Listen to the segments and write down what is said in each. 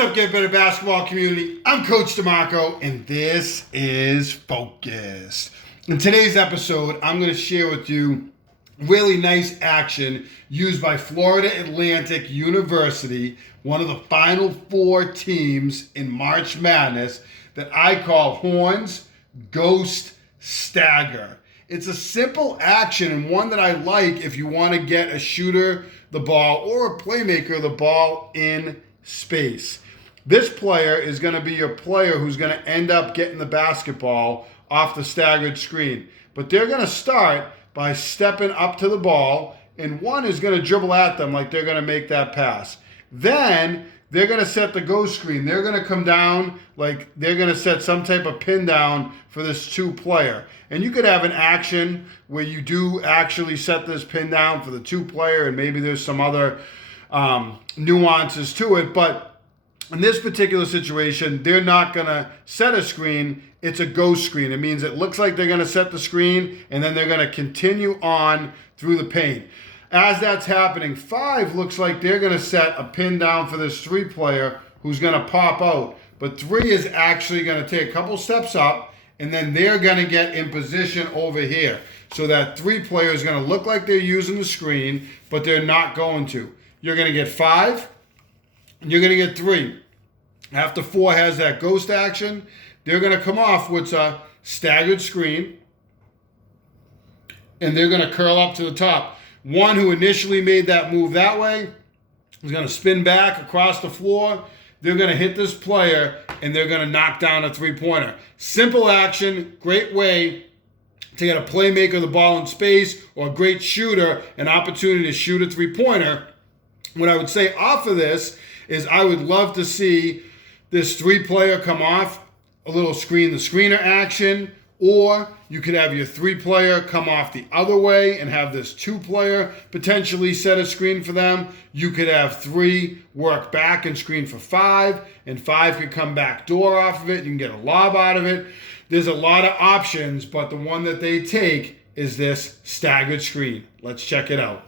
What's up, Get Better Basketball community? I'm Coach DeMarco, and this is Focused. In today's episode, I'm going to share with you really nice action used by Florida Atlantic University, one of the Final Four teams in March Madness, that I call Horns Ghost Stagger. It's a simple action and one that I like if you want to get a shooter the ball or a playmaker the ball in space. This player is going to be your player who's going to end up getting the basketball off the staggered screen. But they're going to start by stepping up to the ball, and one is going to dribble at them like they're going to make that pass. Then they're going to set the go screen. They're going to come down like they're going to set some type of pin down for this two player. And you could have an action where you do actually set this pin down for the two player, and maybe there's some other nuances to it. But in this particular situation, they're not going to set a screen. It's a go screen. It means it looks like they're going to set the screen, and then they're going to continue on through the paint. As that's happening, 5 looks like they're going to set a pin down for this 3 player who's going to pop out. But 3 is actually going to take a couple steps up, and then they're going to get in position over here. So that 3 player is going to look like they're using the screen, but they're not going to. You're going to get 5, and you're going to get 3. After 4 has that ghost action, they're going to come off with a staggered screen, and they're going to curl up to the top. 1 who initially made that move that way is going to spin back across the floor. They're going to hit this player, and they're going to knock down a 3-pointer. Simple action, great way to get a playmaker the ball in space, or a great shooter an opportunity to shoot a 3-pointer. What I would say off of this is I would love to see this 3-player come off, a little screen the screener action, or you could have your 3-player come off the other way and have this 2-player potentially set a screen for them. You could have 3 work back and screen for 5, and 5 could come back door off of it. You can get a lob out of it. There's a lot of options, but the one that they take is this staggered screen. Let's check it out.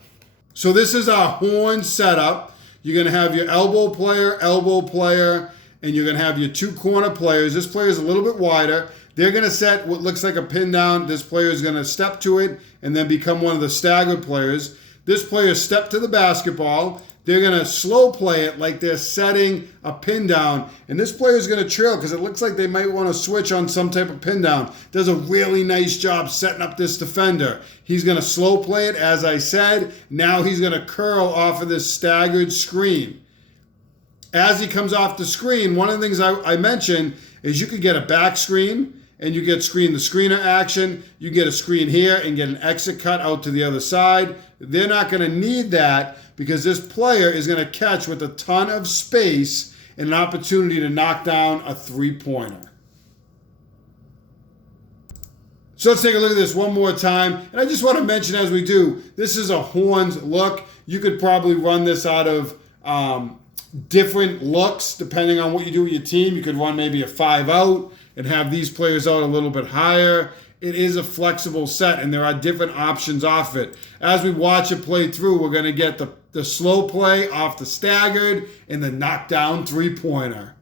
So this is our horn setup. You're going to have your elbow player, and you're going to have your 2 corner players. This player is a little bit wider. They're going to set what looks like a pin down. This player is going to step to it and then become one of the staggered players. This player step to the basketball. They're going to slow play it like they're setting a pin down. And this player is going to trail because it looks like they might want to switch on some type of pin down. Does a really nice job setting up this defender. He's going to slow play it, as I said. Now he's going to curl off of this staggered screen. As he comes off the screen, one of the things I mentioned is you could get a back screen, and you get screen the screener action. You get a screen here and get an exit cut out to the other side. They're not going to need that because this player is going to catch with a ton of space and an opportunity to knock down a 3-pointer. So let's take a look at this one more time. And I just want to mention as we do, this is a horns look. You could probably run this out of different looks depending on what you do with your team. You could run maybe a 5 out and have these players out a little bit higher. It is a flexible set, and there are different options off it. As we watch it play through, we're going to get the slow play off the staggered and the knockdown 3-pointer.